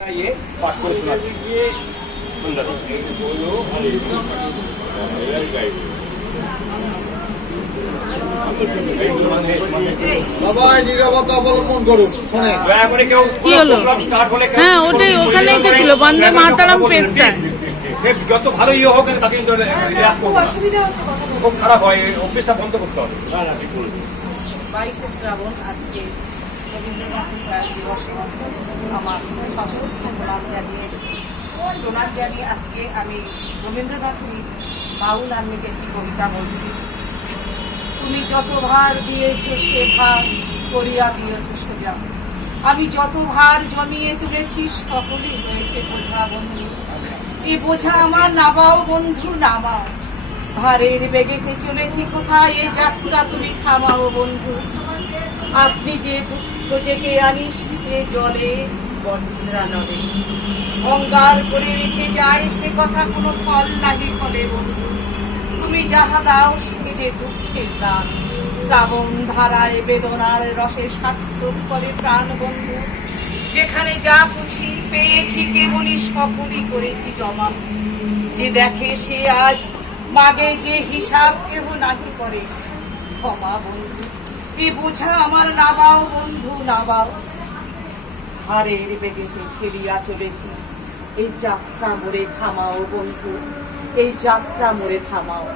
ये पाठ করে শোনাচ্ছি। সবাই নীরবতা অবলম্বন করুন। শোনেন, দয়া করে কেউ প্রোগ্রাম স্টার্ট হলে হ্যাঁ ওটাই ওখানেই তো ছিল বন্দে মাতারাম পেজটা। যত ভালো ইয়ে হোক তাকে কিন্তু খুব খারাপ হয়, অফিসটা বন্ধ করতে হবে। 22শে শ্রাবণ আজকে রবীন্দ্রনাথ দিবসে আমার সশস্ত্র প্রণাম জানিয়ে আজকে আমি রবীন্দ্রনাথ বাউল আহমেদ একটি কবিতা বলছি। তুমি যত ভার দিয়েছ সে ভার করিয়া দিয়েছ সোজা, আমি যত ভার জমিয়ে তুলেছি সকলই হয়েছে বোঝা বন্ধু। এ বোঝা আমার নামাও বন্ধু নামাও, ভারের বেগেতে চলেছি কোথায় এ যাত্রা তুমি থামাও বন্ধু। আপনি যে দুঃখ ডেকে আনিস এ জলে বন্যা নদে, অঙ্গার করে রেখে যায় সে কথা কোনো ফল নাহি ফলে বন্ধু। তুমি যাহা দাও সে যে দুঃখের দান, শ্রাবণ ধারায় বেদনার রসে সার্থক করে প্রাণ বন্ধু। যেখানে যা খুশি পেয়েছি কেবলই সকলই করেছি জমা, যে দেখে সে আজ মাগে যে হিসাব কেহ নাহি করে ক্ষমা বন্ধু। এ বোঝা আমার নাবাও বন্ধু নাবাও, হারের বেগেতে ফেলিয়া চলেছি এই যাত্রা মোরে থামাও বন্ধু, এই যাত্রা মোরে থামাও।